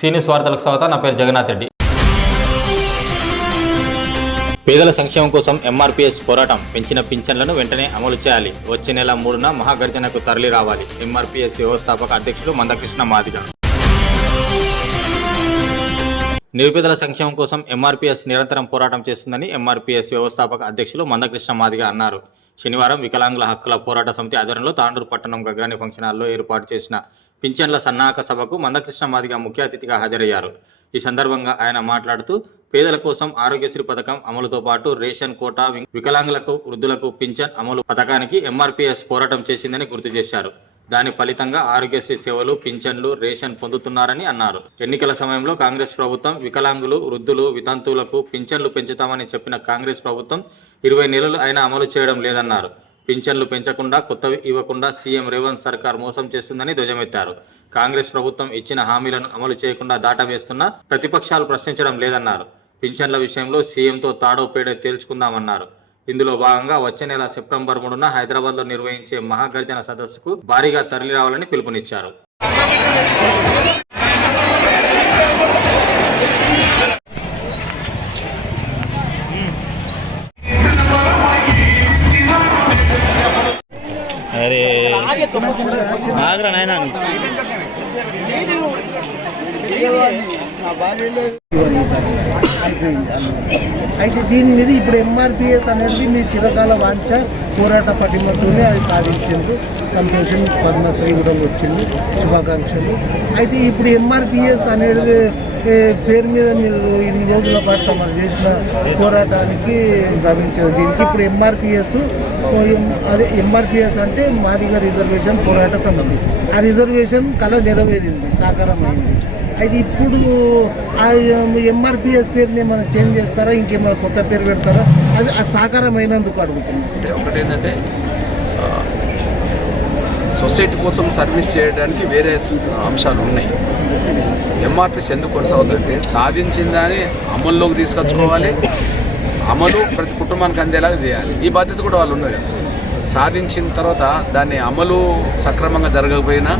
సీనియస్ వార్తలకు స్వాగతం. నా పేరు జగన్నాథ్ రెడ్డి. పేదల సంక్షేమం కోసం ఎంఆర్పీఎస్ పోరాటం. పెంచిన పింఛన్లను వెంటనే అమలు చేయాలి. వచ్చే నెల 3న మహాగర్జనకు తరలి రావాలి. ఎంఆర్పీఎస్ వ్యవస్థాపక అధ్యక్షులు మందకృష్ణ మాదిగ. నిరుపేదల సంక్షేమం కోసం ఎంఆర్పీఎస్ నిరంతరం పోరాటం చేస్తుందని ఎంఆర్పీఎస్ వ్యవస్థాపక అధ్యక్షులు మందకృష్ణ మాదిగ అన్నారు. శనివారం వికలాంగుల హక్కుల పోరాట సమితి ఆధ్వర్యంలో తాండూరు పట్టణం గగ్రాని ఫంక్షన్ హాల్లో ఏర్పాటు చేసిన పింఛన్ల సన్నాహక సభకు మందకృష్ణ మాదిగ ముఖ్య అతిథిగా హాజరయ్యారు. ఈ సందర్భంగా ఆయన మాట్లాడుతూ పేదల కోసం ఆరోగ్యశ్రీ పథకం అమలుతో పాటు రేషన్ కోటా, వికలాంగులకు, వృద్ధులకు పింఛన్ అమలు పథకానికి ఎంఆర్పీఎస్ పోరాటం చేసిందని గుర్తు చేశారు. దాని ఫలితంగా ఆరోగ్యశ్రీ సేవలు, పింఛన్లు, రేషన్ పొందుతున్నారని అన్నారు. ఎన్నికల సమయంలో కాంగ్రెస్ ప్రభుత్వం వికలాంగులు, వృద్ధులు, వితంతువులకు పింఛన్లు పెంచుతామని చెప్పిన కాంగ్రెస్ ప్రభుత్వం 20 నెలలు అయినా అమలు చేయడం లేదన్నారు. పింఛన్లు పెంచకుండా, కొత్తవి ఇవ్వకుండా సీఎం రేవంత్ సర్కార్ మోసం చేస్తుందని ధ్వజమెత్తారు. కాంగ్రెస్ ప్రభుత్వం ఇచ్చిన హామీలను అమలు చేయకుండా దాటవేస్తున్నా ప్రతిపక్షాలు ప్రశ్నించడం లేదన్నారు. పింఛన్ల విషయంలో సీఎంతో తాడో పేడో తేల్చుకుందామన్నారు. ఇందులో భాగంగా వచ్చే నెల సెప్టెంబర్ 3న హైదరాబాద్లో నిర్వహించే మహాగర్జన సదస్సుకు భారీగా తరలి రావాలని పిలుపునిచ్చారు. అయితే దీని మీద ఇప్పుడు ఎంఆర్పిఎస్ అనేది మీ చిరకాల వాంఛ పోరాట పటిమతోనే అది సాధించింది. సంతోషం, పద్మశ్రీ కూడా వచ్చింది, శుభాకాంక్షలు. అయితే ఇప్పుడు ఎంఆర్పిఎస్ అనేది పేరు మీద మీరు ఇన్ని రోజుల పాటు తమరు చేసిన పోరాటానికి గమనించారు. దీనికి ఇప్పుడు ఎంఆర్పిఎస్ అంటే మాదిగ రిజర్వేషన్ పోరాట సమితి. ఆ రిజర్వేషన్ కళ నెరవేరింది, సాకారమైంది. అయితే ఇప్పుడు ఆ ఎంఆర్పిఎస్ పేరుని ఏమైనా చేంజ్ చేస్తారా, ఇంకేమైనా కొత్త పేరు పెడతారా? అది సాకారమైనందుకు అడుగుతున్నాం. ఒకటి ఏంటంటే సొసైటీ కోసం సర్వీస్ చేయడానికి వేరే అంశాలు ఉన్నాయి. ఎంఆర్పిఎస్ ఎందుకు కొనసాగుతుందంటే సాధించిన దాన్ని అమల్లోకి తీసుకొచ్చుకోవాలి, అమలు ప్రతి కుటుంబానికి అందేలాగా చేయాలి. ఈ బాధ్యత కూడా వాళ్ళు ఉన్నారు. సాధించిన తర్వాత దాన్ని అమలు సక్రమంగా జరగకపోయినా,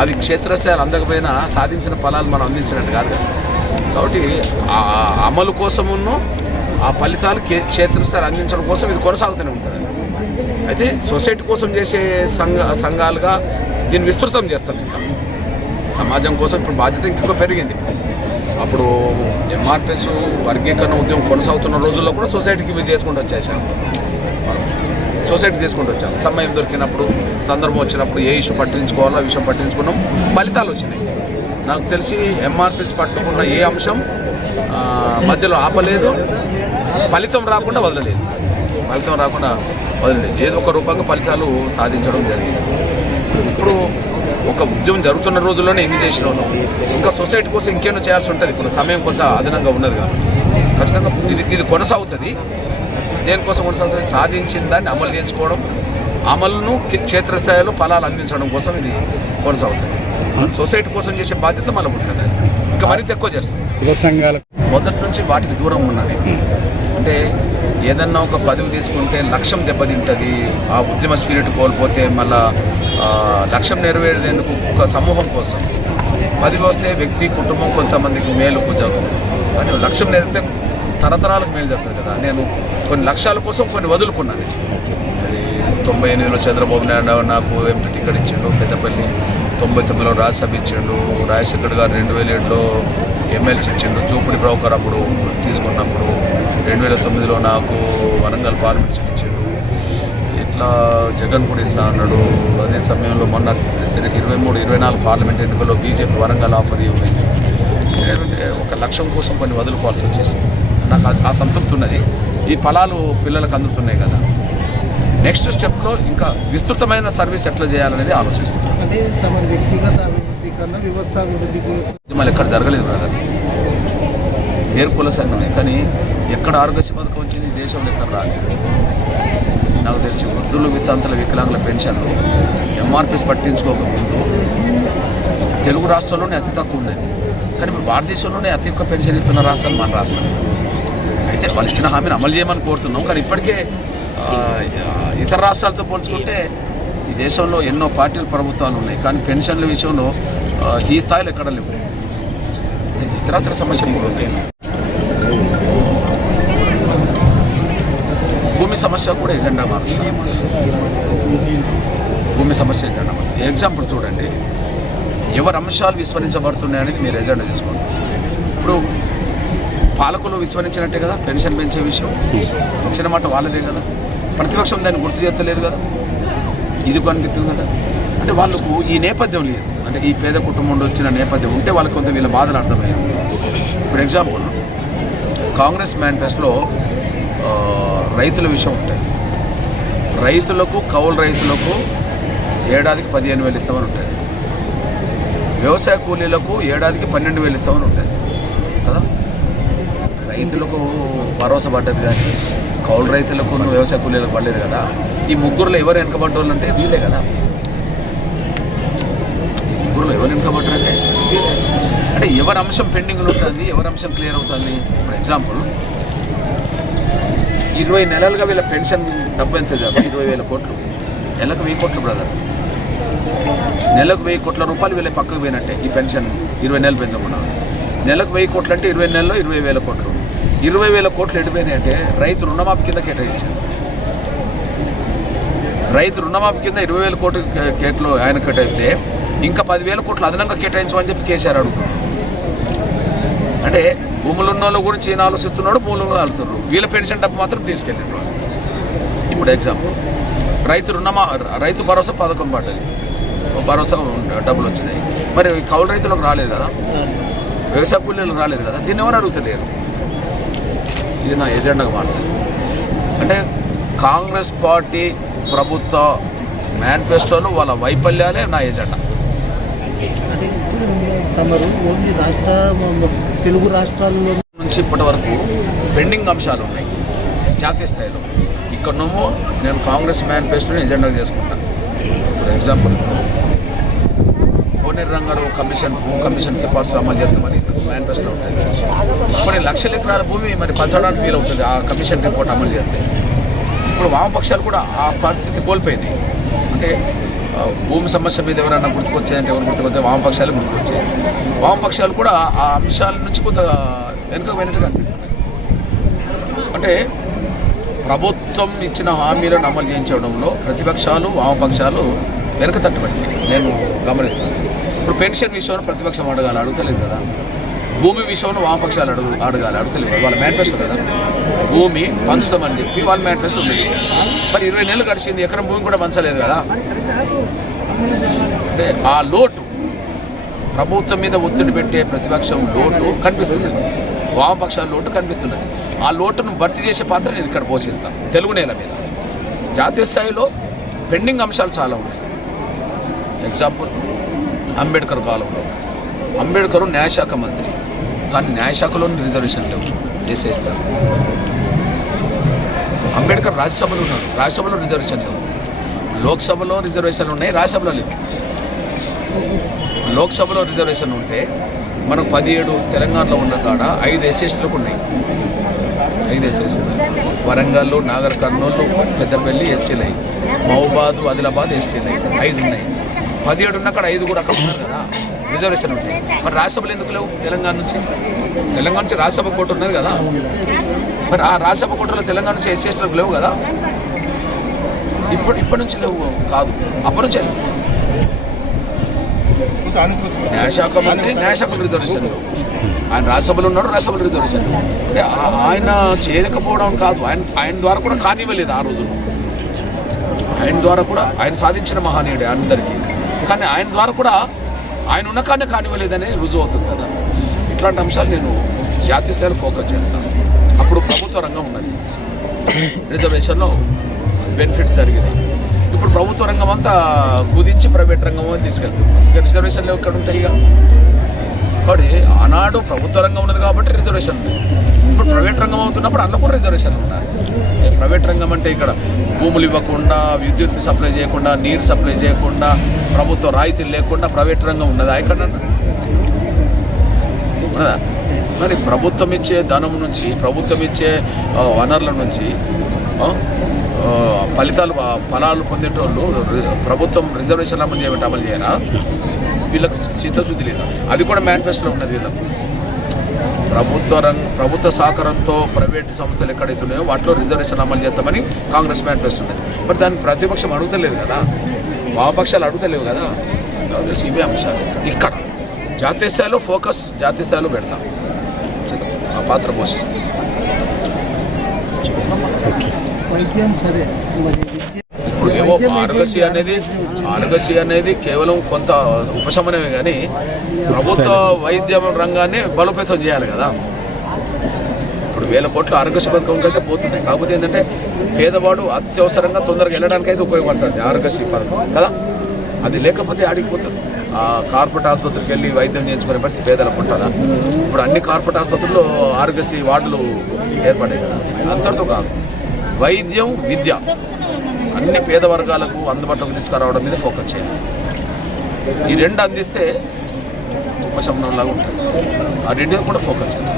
అవి క్షేత్రస్థాయిలు అందకపోయినా సాధించిన ఫలాలు మనం అందించినట్టు కాదు కదా. కాబట్టి ఆ అమలు కోసమును ఆ ఫలితాలు క్షేత్రస్థాయిలు అందించడం కోసం ఇది కొనసాగుతూనే ఉంటుంది. అయితే సొసైటీ కోసం చేసే సంఘాలుగా దీన్ని విస్తృతం చేస్తాం. ఇంకా సమాజం కోసం ఇప్పుడు బాధ్యత ఇంకొక పెరిగింది. అప్పుడు ఎంఆర్పిఎస్ వర్గీకరణ ఉద్యమం కొనసాగుతున్న రోజుల్లో కూడా సొసైటీకి చేసుకుంటూ వచ్చేసాం. సొసైటీ తీసుకుంటూ వచ్చాం. సమయం దొరికినప్పుడు, సందర్భం వచ్చినప్పుడు ఏ ఇష్యూ పట్టించుకోవాలో ఆ విషయం పట్టించుకున్నాం. ఫలితాలు వచ్చినాయి. నాకు తెలిసి ఎంఆర్పిఎస్ పట్టుకున్న ఏ అంశం మధ్యలో ఆపలేదు, ఫలితం రాకుండా వదలలేదు. ఏదో ఒక రూపంగా ఫలితాలు సాధించడం జరిగింది. ఇప్పుడు ఒక ఉద్యమం జరుగుతున్న రోజుల్లోనే ఎన్ని చేసిన ఉన్నాం. ఇంకా సొసైటీ కోసం ఇంకేమో చేయాల్సి ఉంటుంది. ఇప్పుడు సమయం కొంత అదనంగా ఉన్నది కాబట్టి ఖచ్చితంగా ఇది కొనసాగుతుంది. దేనికోసం కొనసాగుతుంది? సాధించిన దాన్ని అమలు చేసుకోవడం, అమలును క్షేత్రస్థాయిలో ఫలాలు అందించడం కోసం ఇది కొనసాగుతుంది. సొసైటీ కోసం చేసే బాధ్యత మళ్ళీ ఉంటుంది. ఇంకా మరింత ఎక్కువ చేస్తుంది. మొదటి నుంచి వాటికి దూరం ఉన్నది. అంటే ఏదన్నా ఒక పదవి తీసుకుంటే లక్ష్యం దెబ్బతింటుంది. ఆ ఉద్యమ స్పిరిట్ కోల్పోతే మళ్ళా లక్ష్యం నెరవేరేందుకు ఒక సమూహం కోసం పదవి వస్తే వ్యక్తి, కుటుంబం, కొంతమందికి మేలు జరుగుతుంది. కానీ లక్ష్యం నెరవేరితే తరతరాలకు మేలు జరుగుతుంది కదా. నేను కొన్ని లక్ష్యాల కోసం కొన్ని వదులుకున్నాను. అది 98లో చంద్రబాబు నాయుడు నాకు ఎంపీ టికెట్ ఇచ్చిండు పెద్దపల్లి, 99లో రాజ్యసభ ఇచ్చిండు, రాజశేఖర్ గారు 2007లో ఎమ్మెల్సీ ఇచ్చిండు, చూపుడి బ్రోకర్ అప్పుడు తీసుకున్నప్పుడు, 2009లో నాకు వరంగల్ పార్లమెంట్ సీట్ ఇచ్చిండు. ఇట్లా జగన్ కూడా ఇస్తా అన్నాడు. అదే సమయంలో మొన్న 23-24 పార్లమెంట్ ఎన్నికల్లో బీజేపీ వరంగల్ ఆఫర్ ఇవ్వలేదు. ఒక లక్ష్యం కోసం కొన్ని వదులుకోవాల్సి వచ్చేసింది. నాకు ఆ సంతృప్తి ఉన్నది. ఈ ఫలాలు పిల్లలకు అందుతున్నాయి కదా. నెక్స్ట్ స్టెప్లో ఇంకా విస్తృతమైన సర్వీస్ ఎట్లా చేయాలనేది ఆలోచిస్తున్నాను. అంటే తమ వ్యక్తిగత అభివృద్ధి కన్నా వ్యవస్థాభివృద్ధికి మళ్ళీ ఎక్కడ జరగలేదు బ్రదర్. పేరు కుల సంఘమే, కానీ ఎక్కడ ఆరోగ్యశ్రీ పథకం వచ్చింది దేశంలో ఎక్కడ రాలేదు. నాకు తెలిసి వృద్ధులు, వితంతుల, వికలాంగుల పెన్షన్లు ఎంఆర్పిఎస్ పట్టించుకోకముందు తెలుగు రాష్ట్రాల్లోనే అతి తక్కువ ఉండేది. కానీ ఇప్పుడు భారతదేశంలోనే అతి ఎక్కువ పెన్షన్ ఇస్తున్న రాష్ట్రాలు మన రాష్ట్రం. అయితే వాళ్ళు ఇచ్చిన హామీని అమలు చేయమని కోరుతున్నాం. కానీ ఇప్పటికే ఇతర రాష్ట్రాలతో పోల్చుకుంటే ఈ దేశంలో ఎన్నో పార్టీల ప్రభుత్వాలు ఉన్నాయి, కానీ పెన్షన్ల విషయంలో ఈ స్థాయిలో ఎక్కడ లేవు. ఇతరత్ర సమస్యలు కూడా ఉన్నాయి. భూమి సమస్య కూడా ఎజెండా మారుస్తారు. భూమి సమస్య ఎజెండా మారుస్తారు. ఎగ్జాంపుల్ చూడండి, ఎవరి అంశాలు విస్మరించబడుతున్నాయి అనేది మీరు ఎజెండా చేసుకోండి. ఇప్పుడు పాలకులు విస్మరించినట్టే కదా పెన్షన్ పెంచే విషయం, ఇచ్చిన మాట వాళ్ళదే కదా, ప్రతిపక్షం దాన్ని గుర్తు చేస్తలేదు కదా, ఇది కనిపిస్తుంది కదా. అంటే వాళ్ళకు ఈ నేపథ్యం లేదు, అంటే ఈ పేద కుటుంబం నుండి వచ్చిన నేపథ్యం ఉంటే వాళ్ళకి కొంత వీళ్ళ బాధలు అర్థమయ్యారు. ఇప్పుడు ఎగ్జాంపుల్ కాంగ్రెస్ మేనిఫెస్టోలో రైతుల విషయం ఉంటుంది. రైతులకు, కౌలు రైతులకు ఏడాదికి 15,000 ఇస్తామని ఉంటుంది. వ్యవసాయ కూలీలకు ఏడాదికి 12,000 ఇస్తామని ఉంటుంది కదా. రైతులకు భరోసా పడ్డది కానీ కౌలు రైతులకు వ్యవసాయ కూలీలకు పడలేదు కదా. ఈ ముగ్గురులో ఎవరు వెనుకబడ్డోళ్ళు అంటే వీళ్ళే కదా. ఈ ముగ్గురులో ఎవరు వెనుకబడ్డారంటే వీళ్ళే. అంటే ఎవరి అంశం పెండింగ్లో ఉంటుంది, ఎవరి అంశం క్లియర్ అవుతుంది. ఫర్ ఎగ్జాంపుల్ 20 నెలలుగా వీళ్ళ పెన్షన్ డబ్బు ఎంత 20,000 కోట్లు, నెలకు 1,000 కోట్లు బ్రదర్. నెలకు 1,000 కోట్ల రూపాయలు వీళ్ళ పక్కకు పోయినట్టే. ఈ పెన్షన్ 20 నెలలు పెంచకుండా నెలకు 1,000 కోట్లు అంటే 20 నెలల్లో 20,000 కోట్లు. 20,000 కోట్లు ఎడిపోయినాయి అంటే రైతు రుణమాఫీ కింద కేటాయించారు. రైతు రుణమాఫీ కింద 20,000 కోట్లు కేట్లు ఆయన కేటాయిస్తే ఇంకా 10,000 కోట్లు అదనంగా కేటాయించమని చెప్పి కేసీఆర్ అడుగుతున్నారు. అంటే భూములు ఉన్న వాళ్ళు గురించి ఈయన ఆలోచిస్తున్నాడు, భూములు ఆడుతున్నారు. వీళ్ళ పెన్షన్ డబ్బు మాత్రం తీసుకెళ్ళారు. ఇప్పుడు ఎగ్జాంపుల్ రైతు భరోసా పథకం పడ్డది, భరోసా డబ్బులు వచ్చినాయి. మరి కౌలు రైతులకు రాలేదు కదా, వ్యవసాయ కూలీలకు రాలేదు కదా. దీన్ని ఎవరు అడుగుతలేరు. ఇది నా ఎజెండాగా మారుతుంది. అంటే కాంగ్రెస్ పార్టీ ప్రభుత్వ మేనిఫెస్టోలో వాళ్ళ వైఫల్యాలే నా ఎజెండా. తమరు ఓన్లీ తెలుగు రాష్ట్రాల్లో నుంచి ఇప్పటి వరకు పెండింగ్ అంశాలు ఉన్నాయి జాతీయ స్థాయిలో. ఇక్కడ నువ్వు నేను కాంగ్రెస్ మేనిఫెస్టోని ఎజెండా చేసుకుంటాను. For example Koneru Rangaru commission సిఫార్సులు అమలు చేద్దామని మేనిఫెస్టో ఉంటుంది. కొన్ని లక్షల ఎకరాల భూమి మరి పంచడానికి వీలవుతుంది ఆ కమిషన్ రిపోర్ట్ అమలు చేస్తే. ఇప్పుడు వామపక్షాలు కూడా ఆ పరిస్థితి కోల్పోయినాయి. అంటే భూమి సమస్య మీద ఎవరైనా గుర్తుకొచ్చాయంటే ఎవరు గుర్తుకొచ్చే వామపక్షాలు గుర్తుకొచ్చాయి. వామపక్షాలు కూడా ఆ అంశాల నుంచి కొంత వెనుక వెనట్టుగా అనిపిస్తున్నాయి. అంటే ప్రభుత్వం ఇచ్చిన హామీలను అమలు చేయించడంలో ప్రతిపక్షాలు వామపక్షాలు వెనుక తట్టుబడి నేను గమనిస్తున్నాను. ఇప్పుడు పెన్షన్ విషయంలో ప్రతిపక్షం అడగలేదు కదా, భూమి విషయంలో వామపక్షాలు అడగలేదు. వాళ్ళ మేనిఫెస్టో కదా, భూమి పంచుతామని చెప్పి వాళ్ళ మేనిఫెస్టో ఉంది. మరి 20 నెలలు గడిచింది, ఎకరం భూమి కూడా పంచలేదు కదా. అంటే ఆ లోటు, ప్రభుత్వం మీద ఒత్తిడి పెట్టే ప్రతిపక్షం లోటు కనిపిస్తున్నది, వామపక్షాల లోటు కనిపిస్తున్నది. ఆ లోటును భర్తీ చేసే పాత్ర నేను ఇక్కడ పోషిస్తాను. తెలుగు నేల మీద జాతీయ స్థాయిలో పెండింగ్ అంశాలు చాలా ఉన్నాయి. ఎగ్జాంపుల్ అంబేద్కర్ కాలంలో అంబేద్కర్ న్యాయశాఖ మంత్రి, కానీ న్యాయశాఖలోని రిజర్వేషన్ లేవు చేసేస్తారు. అంబేద్కర్ రాజ్యసభలో ఉన్నారు, రాజ్యసభలో రిజర్వేషన్ లేవు. లోక్సభలో రిజర్వేషన్లు ఉన్నాయి, రాజ్యసభలో లేవు. లోక్సభలో రిజర్వేషన్ ఉంటే మనకు 17 తెలంగాణలో ఉన్న కాడ 5 ఎస్ఎస్టీలకు ఉన్నాయి. 5 ఎస్ఎస్టీ ఉన్నాయి. వరంగల్, నాగర్ కర్నూలు, పెద్దపల్లి ఎస్సీలు అయ్యి, మహబూబాద్, ఆదిలాబాద్ ఎస్టీలు అయ్యి 5 ఉన్నాయి. 17 ఉన్న కాడ 5 కూడా అక్కడ ఉన్నారు కదా, రిజర్వేషన్ ఉంటాయి. మరి రాజ్యసభలు ఎందుకు లేవు? తెలంగాణ నుంచి రాజ్యసభ కోర్టు ఉన్నది కదా. మరి ఆ రాజ్యసభ కోర్టులో తెలంగాణ నుంచి ఎస్సీలకు లేవు కదా. ఇప్పటి నుంచి లేవు కాదు, అప్పటి నుంచే లేవు. న్యాయశాఖ మంత్రి, న్యాయశాఖ రిజర్వేషన్ లేవు. ఆయన రాజ్యసభలో ఉన్నాడు, రాజ్యసభలో రిజర్వేషన్. అంటే ఆయన చేయలేకపోవడం కాదు, ఆయన ద్వారా కూడా కానివ్వలేదు ఆ రోజుల్లో. ఆయన ద్వారా కూడా ఆయన సాధించిన మహనీయుడే అందరికీ, కానీ ఆయన ద్వారా కూడా ఆయన ఉన్న కానీ కానివ్వలేదనే రుజువు అవుతుంది కదా. ఇట్లాంటి అంశాలు నేను జాతీయ స్థాయిలో ఫోకస్ చేస్తాను. అప్పుడు ప్రభుత్వ రంగం ఉన్నది, రిజర్వేషన్లో బెనిఫిట్స్ జరిగినాయి. ఇప్పుడు ప్రభుత్వ రంగం అంతా కుదించి ప్రైవేట్ రంగం అని తీసుకెళ్తుంది. ఇక రిజర్వేషన్లు ఎక్కడ ఉంటాయి? ఇక కాబట్టి ఆనాడు ప్రభుత్వ రంగం ఉన్నది కాబట్టి రిజర్వేషన్ ఉంది. ఇప్పుడు ప్రైవేట్ రంగం అవుతున్నప్పుడు అందులో కూడా రిజర్వేషన్లు ఉన్నాయి. ప్రైవేట్ రంగం అంటే ఇక్కడ భూములు ఇవ్వకుండా, విద్యుత్ సప్లై చేయకుండా, నీరు సప్లై చేయకుండా, ప్రభుత్వ రాయితీలు లేకుండా ప్రైవేట్ రంగం ఉన్నదా ఎక్కడన్నా? మరి ప్రభుత్వం ఇచ్చే ధనం నుంచి, ప్రభుత్వం ఇచ్చే వనరుల నుంచి ఫలాలు పొందేటోళ్ళు ప్రభుత్వం రిజర్వేషన్ అమలు చేయరా? వీళ్ళకు చిత్తశుద్ధి లేదా? అది కూడా మేనిఫెస్టోలో ఉన్నది వీళ్ళకు. ప్రభుత్వ సహకారంతో ప్రైవేట్ సంస్థలు ఎక్కడైతే ఉన్నాయో వాటిలో రిజర్వేషన్ అమలు చేస్తామని కాంగ్రెస్ మేనిఫెస్టో ఉన్నది. మరి దాన్ని ప్రతిపక్షం అడుగుతలేదు కదా, వామపక్షాలు అడుగుతలేవు కదా. తెలిసి ఇవే అంశాలు ఇక్కడ జాతీయ స్థాయిలో ఫోకస్, జాతీయ స్థాయిలో పెడతాం, ఆ పాత్ర పోషిస్తాం. వైద్యం సరే, మరి ఇప్పుడు ఏవో ఆరోగ్యశ్రీ అనేది కేవలం కొంత ఉపశమనమే కానీ ప్రభుత్వ వైద్య రంగాన్ని బలోపేతం చేయాలి కదా. ఇప్పుడు 1000 కోట్ల ఆరోగ్యశ్రీ పథకం అయితే పోతున్నాయి, కాకపోతే ఏంటంటే పేదవాడు అత్యవసరంగా తొందరగా వెళ్ళడానికి అయితే ఉపయోగపడుతుంది ఆరోగ్యశ్రీ పథకం కదా. అది లేకపోతే ఆడిపోతుంది. ఆ కార్పొరేట్ ఆసుపత్రికి వెళ్ళి వైద్యం చేయించుకునే పరిస్థితి పేదలకు ఉంటుందా? ఇప్పుడు అన్ని కార్పొరేట్ ఆసుపత్రుల్లో ఆరోగ్యశ్రీ వార్డులు ఏర్పడాయి కదా. అంతటితో కాదు, వైద్యం, విద్య అన్ని పేద వర్గాలకు అందుబాటులోకి తీసుకురావడం మీద ఫోకస్ చేయాలి. ఈ రెండు అందిస్తే ఉపశమనంలాగా ఉంటుంది. ఆ రెండు కూడా ఫోకస్ చేయాలి.